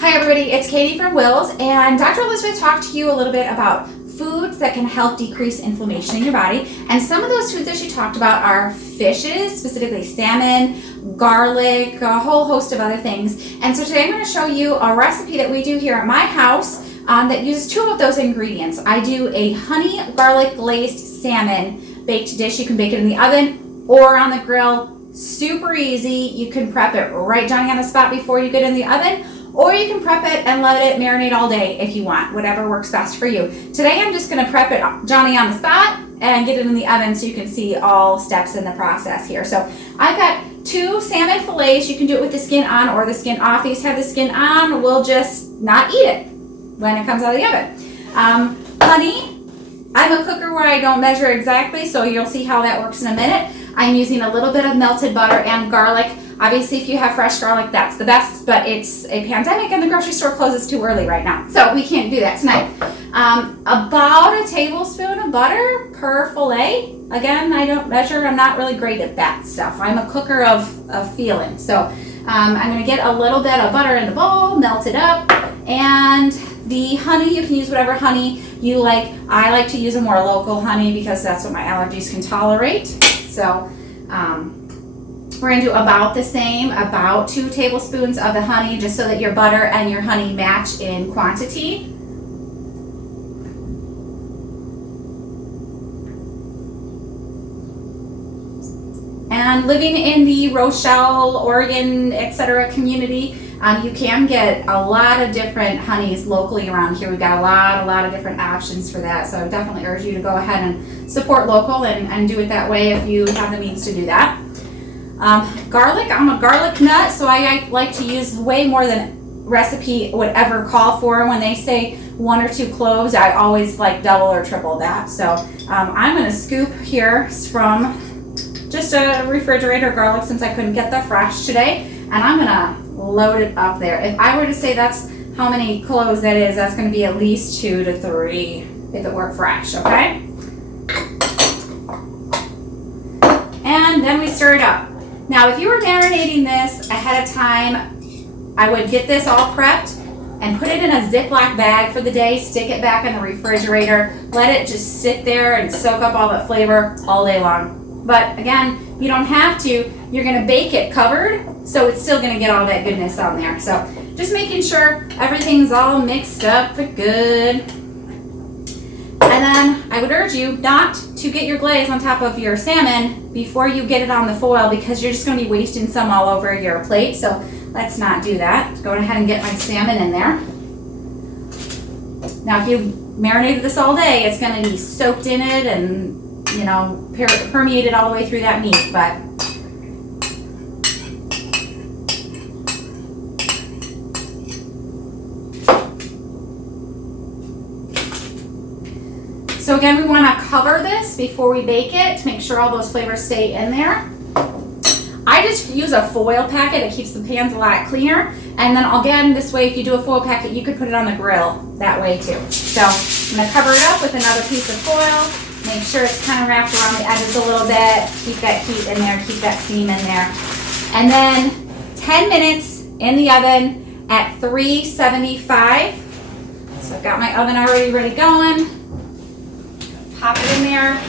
Hi everybody, it's Katie from Wills, and Dr. Elizabeth talked to you a little bit about foods that can help decrease inflammation in your body. And some of those foods that she talked about are fishes, specifically salmon, garlic, a whole host of other things. And so today I'm going to show you a recipe that we do here at my house that uses two of those ingredients. I do a honey garlic glazed salmon baked dish. You can bake it in the oven or on the grill. Super easy. You can prep it right Johnny on the spot before you get in the oven, or you can prep it and let it marinate all day if you want, whatever works best for you. Today I'm just going to prep it Johnny on the spot and get it in the oven so you can see all steps in the process here. So I've got 2 salmon fillets. You can do it with the skin on or the skin off. These have the skin on. We'll just not eat it when it comes out of the oven. Honey, I'm a cooker where I don't measure exactly, so you'll see how that works in a minute. I'm using a little bit of melted butter and garlic. Obviously, if you have fresh garlic, that's the best, but it's a pandemic and the grocery store closes too early right now, so we can't do that tonight. About a tablespoon of butter per fillet. Again, I don't measure. I'm not really great at that stuff. I'm a cooker of feeling. So I'm going to get a little bit of butter in the bowl, melt it up, and the honey, you can use whatever honey you like. I like to use a more local honey because that's what my allergies can tolerate. So we're going to do about the same, about 2 tablespoons of the honey, just so that your butter and your honey match in quantity. And living in the Rochelle, Oregon, etc. community, you can get a lot of different honeys locally around here. We've got a lot of different options for that. So I would definitely urge you to go ahead and support local and do it that way if you have the means to do that. Garlic, I'm a garlic nut, so I like to use way more than recipe would ever call for. When they say 1 or 2 cloves, I always like double or triple that. So I'm going to scoop here from just a refrigerator garlic since I couldn't get the fresh today, and I'm going to load it up there. If I were to say that's how many cloves that is, that's going to be at least 2 to 3 if it were fresh, okay? And then we stir it up. Now, if you were marinating this ahead of time, I would get this all prepped and put it in a Ziploc bag for the day, stick it back in the refrigerator, let it just sit there and soak up all that flavor all day long. But again, you don't have to. You're going to bake it covered, so it's still going to get all that goodness on there. So just making sure everything's all mixed up good. And then I would urge you not to get your glaze on top of your salmon before you get it on the foil, because you're just going to be wasting some all over your plate. So let's not do that. Go ahead and get my salmon in there. Now, if you marinated this all day, it's going to be soaked in it and, you know, permeated all the way through that meat. But so again, we want to cover this before we bake it to make sure all those flavors stay in there. I just use a foil packet. It keeps the pans a lot cleaner. And then again, this way, if you do a foil packet, you could put it on the grill that way too. So I'm going to cover it up with another piece of foil. Make sure it's kind of wrapped around the edges a little bit. Keep that heat in there, keep that steam in there. And then 10 minutes in the oven at 375. So I've got my oven already ready going. Pop it in there.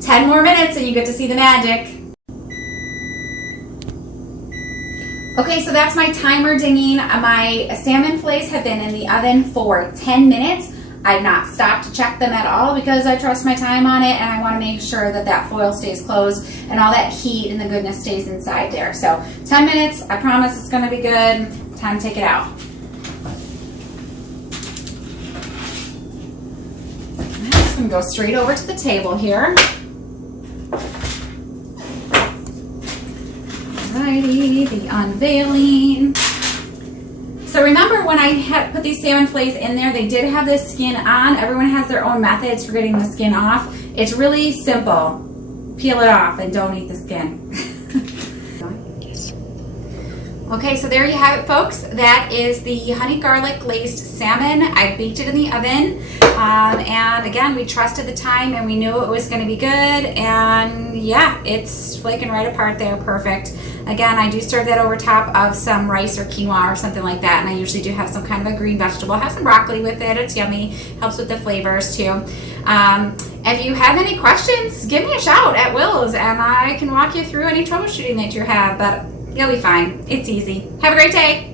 10 more minutes and you get to see the magic. Okay, so that's my timer dinging. My salmon fillets have been in the oven for 10 minutes. I've not stopped to check them at all because I trust my time on it, and I want to make sure that that foil stays closed and all that heat and the goodness stays inside there. So 10 minutes, I promise it's going to be good. Time to take it out. I'm just going to go straight over to the table here. Alrighty, the unveiling. So remember when I put these salmon fillets in there, they did have this skin on. Everyone has their own methods for getting the skin off. It's really simple. Peel it off and don't eat the skin. Okay, so there you have it, folks. That is the honey garlic glazed salmon. I baked it in the oven. And again, we trusted the time and we knew it was going to be good. And yeah, it's flaking right apart there. Perfect. Again, I do serve that over top of some rice or quinoa or something like that. And I usually do have some kind of a green vegetable. I have some broccoli with it. It's yummy. Helps with the flavors too. If you have any questions, give me a shout at Will's and I can walk you through any troubleshooting that you have. But you'll be fine. It's easy. Have a great day.